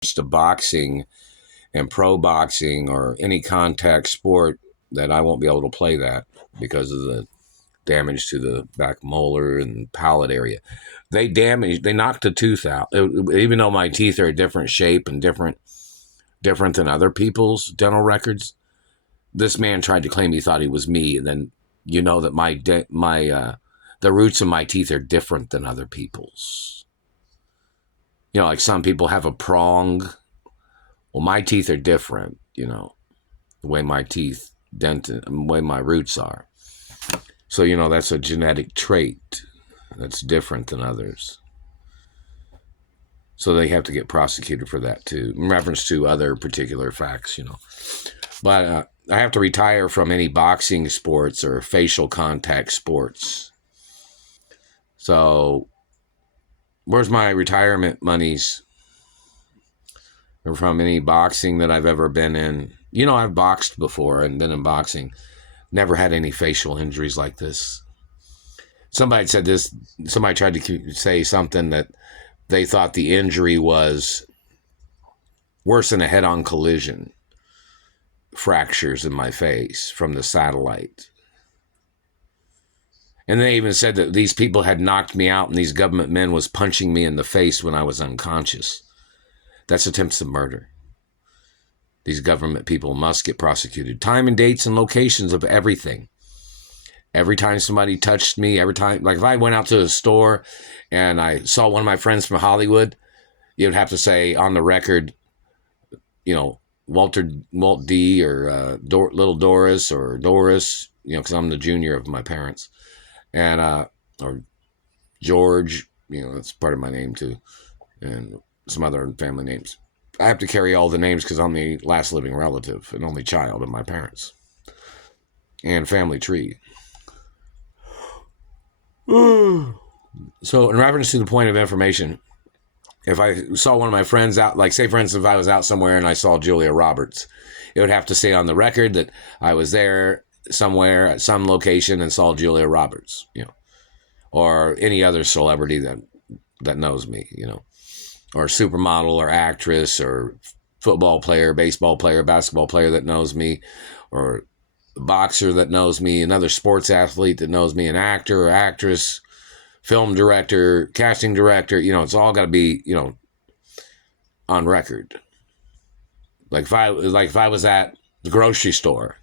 to boxing and pro boxing or any contact sport, that I won't be able to play that because of the damage to the back molar and palate area. They knocked a tooth out. Even though my teeth are a different shape and different than other people's dental records, this man tried to claim he thought he was me, and then that the roots of my teeth are different than other people's. Like some people have a prong. Well, my teeth are different, the way my teeth dented, the way my roots are. So, that's a genetic trait that's different than others. So they have to get prosecuted for that too, in reference to other particular facts, But I have to retire from any boxing sports or facial contact sports. So where's my retirement monies from any boxing that I've ever been in? I've boxed before and been in boxing. Never had any facial injuries like this. Somebody said this. Somebody tried to say something that they thought the injury was worse than a head-on collision. Fractures in my face from the satellite. And they even said that these people had knocked me out and these government men was punching me in the face when I was unconscious. That's attempts of murder. These government people must get prosecuted. Time and dates and locations of everything. Every time somebody touched me, like if I went out to a store and I saw one of my friends from Hollywood, you'd have to say on the record, Walt D. or Little Doris or Doris, because I'm the junior of my parents, and or George, that's part of my name too, and some other family names. I have to carry all the names because I'm the last living relative and only child of my parents, and family tree. So in reference to the point of information, if I saw one of my friends out, like say for instance, if I was out somewhere and I saw Julia Roberts, it would have to say on the record that I was there somewhere at some location and saw Julia Roberts, or any other celebrity that knows me, or supermodel or actress or football player, baseball player, basketball player that knows me, or a boxer that knows me, another sports athlete that knows me, an actor or actress, film director, casting director, it's all got to be, on record. Like if I was at the grocery store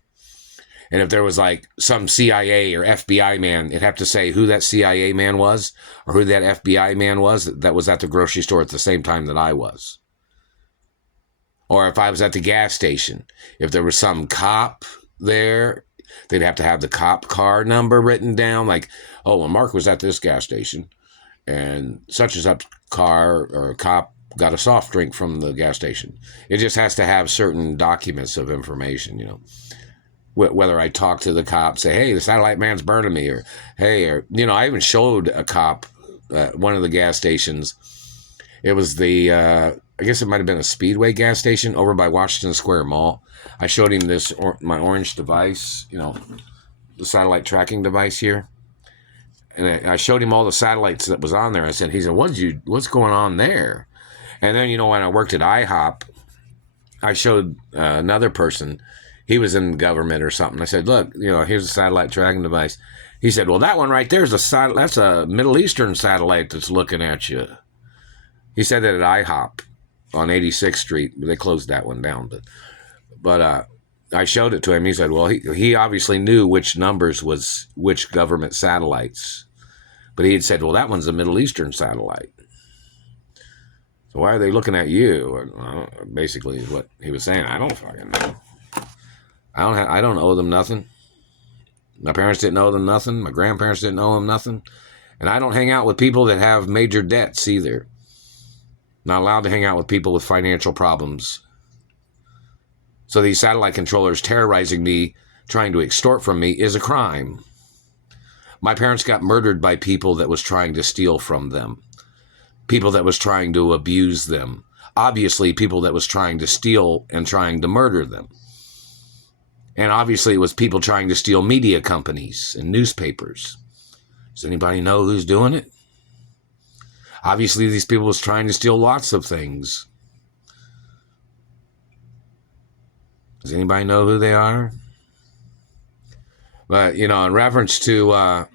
and if there was like some CIA or FBI man, it'd have to say who that CIA man was or who that FBI man was that was at the grocery store at the same time that I was. Or if I was at the gas station, if there was some cop there, they'd have to have the cop car number written down. Like, oh, well, Mark was at this gas station and such and such car or cop got a soft drink from the gas station. It just has to have certain documents of information, Whether I talk to the cop, say, hey, the satellite man's burning me, or hey, I even showed a cop at one of the gas stations. It was I guess it might have been a Speedway gas station over by Washington Square Mall. I showed him my orange device, the satellite tracking device here. And I showed him all the satellites that was on there. He said, what's going on there? And then, when I worked at IHOP, I showed another person. He was in government or something. I said, look, here's a satellite tracking device. He said, well, that one right there is that's a Middle Eastern satellite that's looking at you. He said that at IHOP on 86th Street. They closed that one down. But I showed it to him. He said, well, he obviously knew which numbers was which government satellites. But he had said, well, that one's a Middle Eastern satellite. So why are they looking at you? Basically is what he was saying. I don't fucking know. I don't owe them nothing. My parents didn't owe them nothing. My grandparents didn't owe them nothing. And I don't hang out with people that have major debts either. Not allowed to hang out with people with financial problems. So these satellite controllers terrorizing me, trying to extort from me, is a crime. My parents got murdered by people that was trying to steal from them. People that was trying to abuse them. Obviously, people that was trying to steal and trying to murder them. And obviously, it was people trying to steal media companies and newspapers. Does anybody know who's doing it? Obviously, these people was trying to steal lots of things. Does anybody know who they are? But, in reference to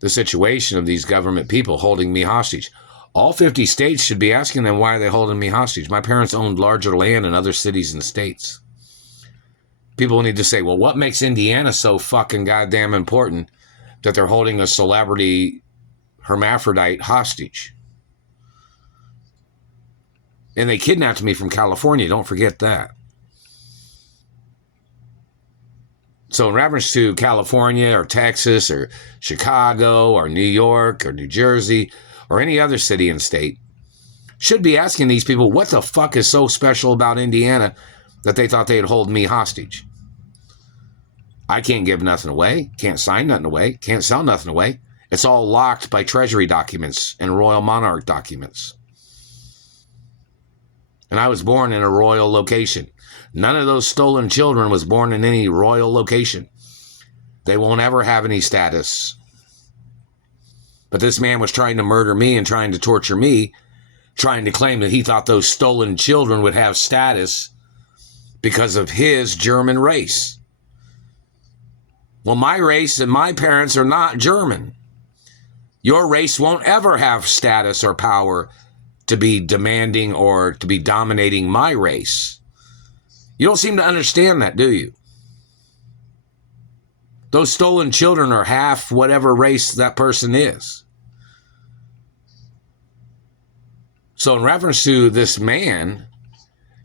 the situation of these government people holding me hostage, all 50 states should be asking them, why are they holding me hostage? My parents owned larger land in other cities and states. People need to say, well, what makes Indiana so fucking goddamn important that they're holding a celebrity hermaphrodite hostage? And they kidnapped me from California. Don't forget that. So in reference to California or Texas or Chicago or New York or New Jersey or any other city and state, should be asking these people, what the fuck is so special about Indiana that they thought they'd hold me hostage? I can't give nothing away, can't sign nothing away, can't sell nothing away. It's all locked by Treasury documents and Royal Monarch documents. And I was born in a royal location. None of those stolen children was born in any royal location. They won't ever have any status. But this man was trying to murder me and trying to torture me, trying to claim that he thought those stolen children would have status because of his German race. Well, my race and my parents are not German. Your race won't ever have status or power to be demanding or to be dominating my race. You don't seem to understand that, do you? Those stolen children are half whatever race that person is. So in reference to this man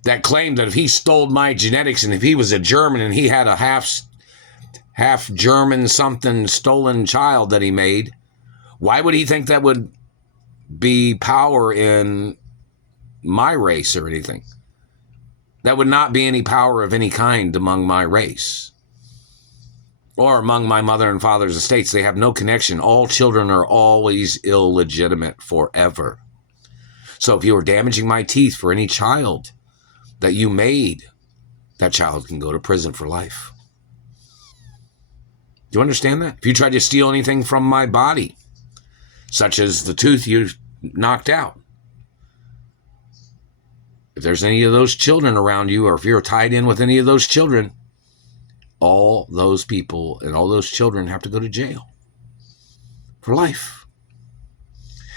that claimed that if he stole my genetics and if he was a German and he had a half German something stolen child that he made, why would he think that would be power in my race or anything? That would not be any power of any kind among my race or among my mother and father's estates. They have no connection. All children are always illegitimate forever. So if you are damaging my teeth for any child that you made, that child can go to prison for life. Do you understand that? If you try to steal anything from my body, such as the tooth you knocked out, if there's any of those children around you, or if you're tied in with any of those children, all those people and all those children have to go to jail for life.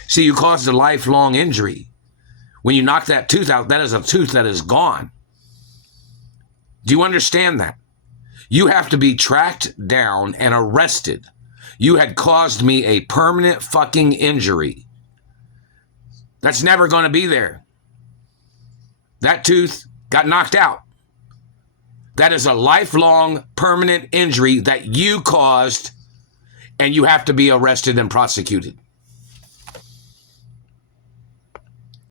See, you caused a lifelong injury. When you knock that tooth out, that is a tooth that is gone. Do you understand that? You have to be tracked down and arrested. You had caused me a permanent fucking injury. That's never going to be there. That tooth got knocked out. That is a lifelong permanent injury that you caused, and you have to be arrested and prosecuted.